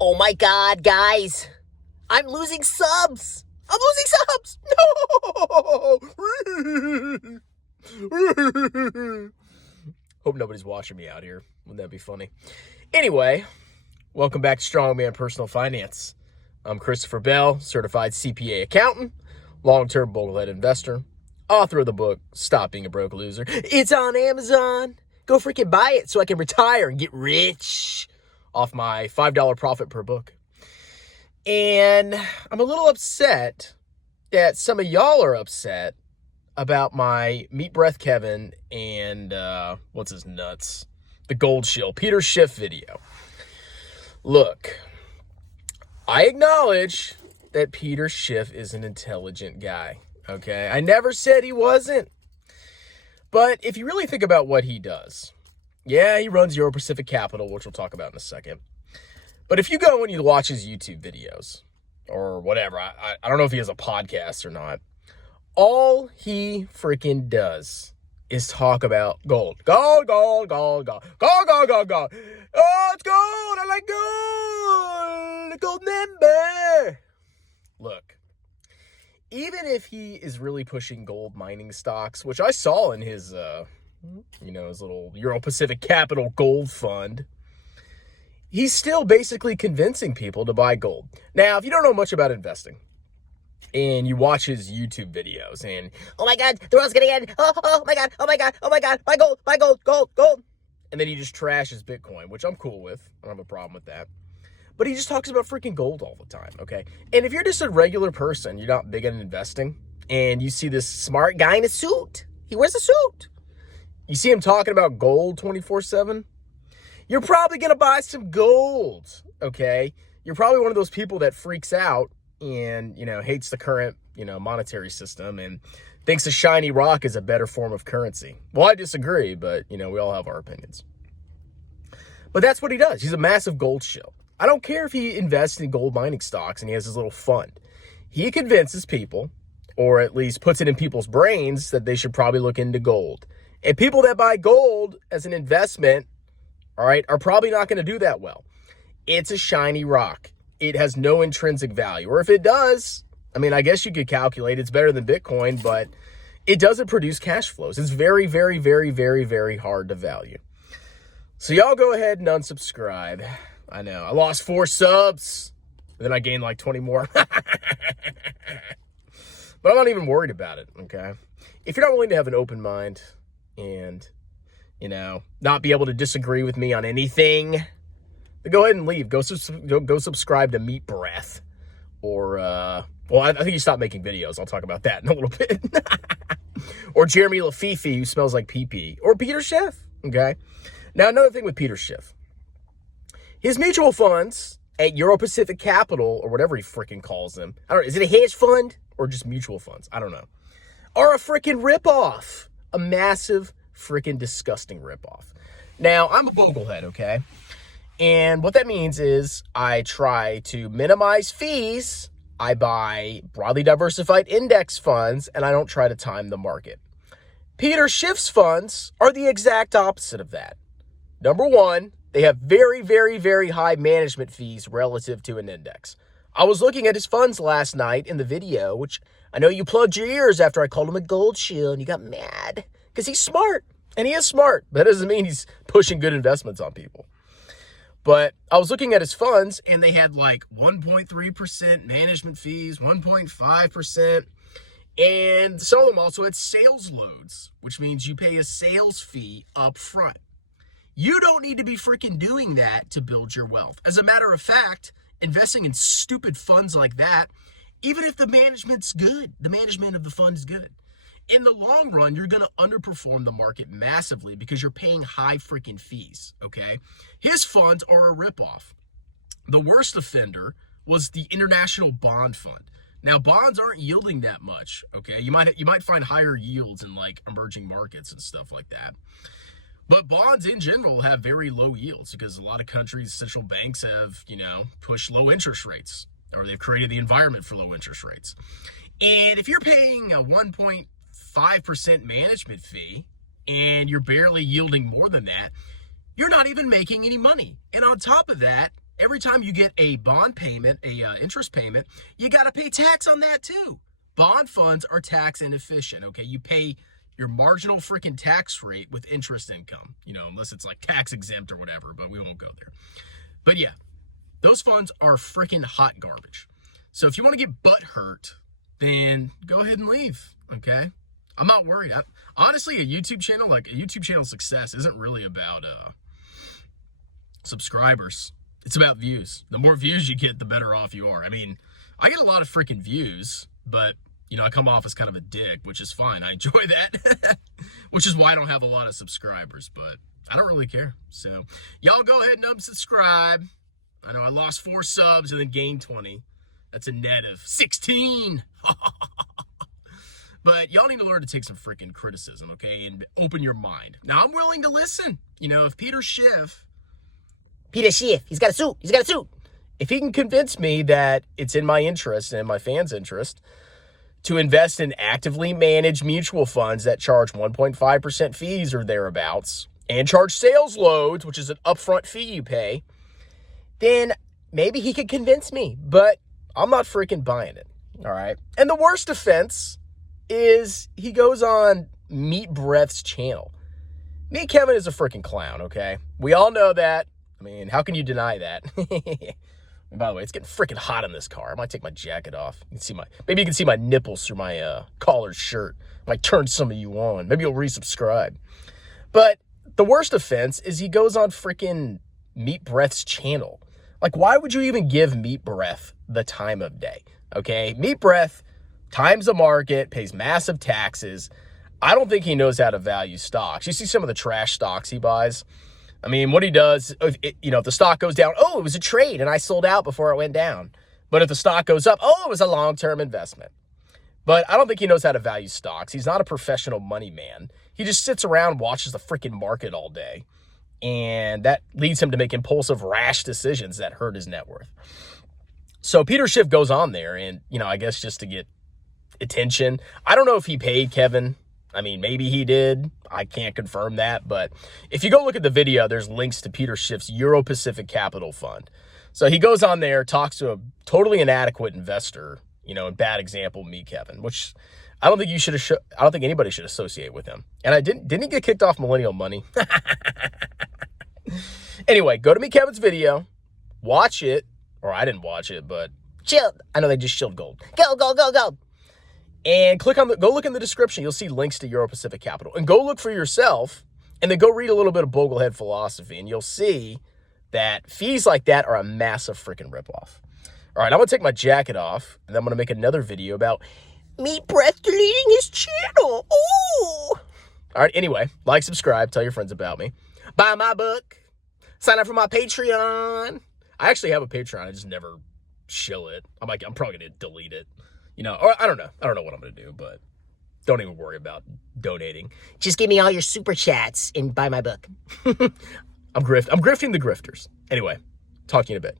Oh my God, guys. I'm losing subs. I'm losing subs. No. Hope nobody's watching me out here. Wouldn't that be funny? Anyway, welcome back to Strongman Personal Finance. I'm Christopher Bell, certified CPA accountant, long-term bullhead investor, author of the book, Stop Being a Broke Loser. It's on Amazon. Go freaking buy it so I can retire and get rich off my $5 profit per book. And I'm a little upset that some of y'all are upset about my Meat Breath Kevin and what's his nuts? The Gold Shill, Peter Schiff video. Look, I acknowledge that Peter Schiff is an intelligent guy, okay? I never said he wasn't. But if you really think about what he does, yeah, he runs Europacific Capital, which we'll talk about in a second. But if you go and you watch his YouTube videos or whatever, I don't know if he has a podcast or not, all he freaking does is talk about gold. Gold, gold, gold, gold, gold, gold, gold, gold. Oh, it's gold. I like gold. Gold member. Look, even if he is really pushing gold mining stocks, which I saw in his, his little Europacific Capital gold fund, he's still basically convincing people to buy gold. Now, if you don't know much about investing, and you watch his YouTube videos, and, oh my God, the world's gonna end, oh my God, oh my God, oh my God, buy gold, gold, gold. And then he just trashes Bitcoin, which I'm cool with. I don't have a problem with that. But he just talks about freaking gold all the time, okay? And if you're just a regular person, you're not big on investing, and you see this smart guy in a suit, he wears a suit, you see him talking about gold 24/7, you're probably gonna buy some gold, okay? You're probably one of those people that freaks out and, hates the current, monetary system and thinks a shiny rock is a better form of currency. Well, I disagree, but, we all have our opinions. But that's what he does. He's a massive gold shill. I don't care if he invests in gold mining stocks and he has his little fund. He convinces people, or at least puts it in people's brains, that they should probably look into gold. And people that buy gold as an investment, all right, are probably not going to do that well. It's a shiny rock. It has no intrinsic value. Or if it does, I guess you could calculate it's better than Bitcoin, but it doesn't produce cash flows. It's very, very, very, very, very hard to value. So y'all go ahead and unsubscribe. I know. I lost 4 subs. Then I gained like 20 more. But I'm not even worried about it, okay? If you're not willing to have an open mind and, not be able to disagree with me on anything, then go ahead and leave. Go subscribe to Meat Breath. Or, I think he stopped making videos. I'll talk about that in a little bit. Or Jeremy Lafifi, who smells like pee-pee. Or Peter Schiff, okay? Now, another thing with Peter Schiff. His mutual funds at Europacific Capital, or whatever he freaking calls them, I don't know, is it a hedge fund or just mutual funds? I don't know. Are a freaking ripoff. A massive freaking disgusting ripoff. Now, I'm a boglehead, okay? And what that means is I try to minimize fees, I buy broadly diversified index funds, and I don't try to time the market. Peter Schiff's funds are the exact opposite of that. Number one, they have very, very, very high management fees relative to an index. I was looking at his funds last night in the video, which I know you plugged your ears after I called him a gold shill and you got mad because he's smart, and he is smart. That doesn't mean he's pushing good investments on people. But I was looking at his funds and they had like 1.3% management fees, 1.5%. And some of them also had sales loads, which means you pay a sales fee up front. You don't need to be freaking doing that to build your wealth. As a matter of fact, investing in stupid funds like that, even if the management's good, the management of the fund is good, in the long run, you're going to underperform the market massively because you're paying high freaking fees, okay? His funds are a ripoff. The worst offender was the International Bond Fund. Now, bonds aren't yielding that much, okay? You might find higher yields in like emerging markets and stuff like that. But bonds in general have very low yields because a lot of countries' central banks have, pushed low interest rates, or they've created the environment for low interest rates. And if you're paying a 1.5% management fee and you're barely yielding more than that, you're not even making any money. And on top of that, every time you get a bond payment, interest payment, you got to pay tax on that too. Bond funds are tax inefficient, okay? You pay your marginal freaking tax rate with interest income, unless it's like tax exempt or whatever, but we won't go there. But yeah, those funds are freaking hot garbage. So if you want to get butt hurt, then go ahead and leave, okay? I'm not worried. Honestly, a YouTube channel success isn't really about subscribers. It's about views. The more views you get, the better off you are. I mean, I get a lot of freaking views, but I come off as kind of a dick, which is fine. I enjoy that, which is why I don't have a lot of subscribers, but I don't really care. So y'all go ahead and unsubscribe. I know I lost 4 subs and then gained 20. That's a net of 16. But y'all need to learn to take some freaking criticism, okay, and open your mind. Now, I'm willing to listen. If Peter Schiff, he's got a suit. If he can convince me that it's in my interest and in my fans' interest to invest in actively managed mutual funds that charge 1.5% fees or thereabouts and charge sales loads, which is an upfront fee you pay, then maybe he could convince me, but I'm not freaking buying it, all right? And the worst offense is he goes on Meat Breath's channel. Meat Kevin is a freaking clown, okay? We all know that. I mean, how can you deny that? And by the way, it's getting freaking hot in this car. I might take my jacket off. Maybe you can see my nipples through my collared shirt. I might turn some of you on. Maybe you'll resubscribe. But the worst offense is he goes on freaking Meat Breath's channel. Like, why would you even give Meat Breath the time of day? Okay, Meat Breath times the market, pays massive taxes. I don't think he knows how to value stocks. You see some of the trash stocks he buys. I mean, what he does, if the stock goes down, it was a trade and I sold out before it went down. But if the stock goes up, it was a long-term investment. But I don't think he knows how to value stocks. He's not a professional money man. He just sits around and watches the freaking market all day. And that leads him to make impulsive, rash decisions that hurt his net worth. So Peter Schiff goes on there and, I guess just to get attention. I don't know if he paid Kevin. I mean, maybe he did. I can't confirm that. But if you go look at the video, there's links to Peter Schiff's Europacific Capital Fund. So he goes on there, talks to a totally inadequate investor, and bad example, me, Kevin, which I don't think I don't think anybody should associate with him. And didn't he get kicked off Millennial Money? Anyway, go to me, Kevin's video, watch it, or I didn't watch it, but chill. I know they just shilled gold. Go. And go look in the description. You'll see links to Europacific Capital. And go look for yourself, and then go read a little bit of Boglehead philosophy, and you'll see that fees like that are a massive freaking ripoff. All right, I'm going to take my jacket off, and then I'm going to make another video about Meat Breath deleting his channel. Ooh! All right, anyway, like, subscribe, tell your friends about me. Buy my book. Sign up for my Patreon. I actually have a Patreon. I just never shill it. I'm probably going to delete it. Or I don't know. I don't know what I'm going to do, but don't even worry about donating. Just give me all your super chats and buy my book. I'm grifting the grifters. Anyway, talk to you in a bit.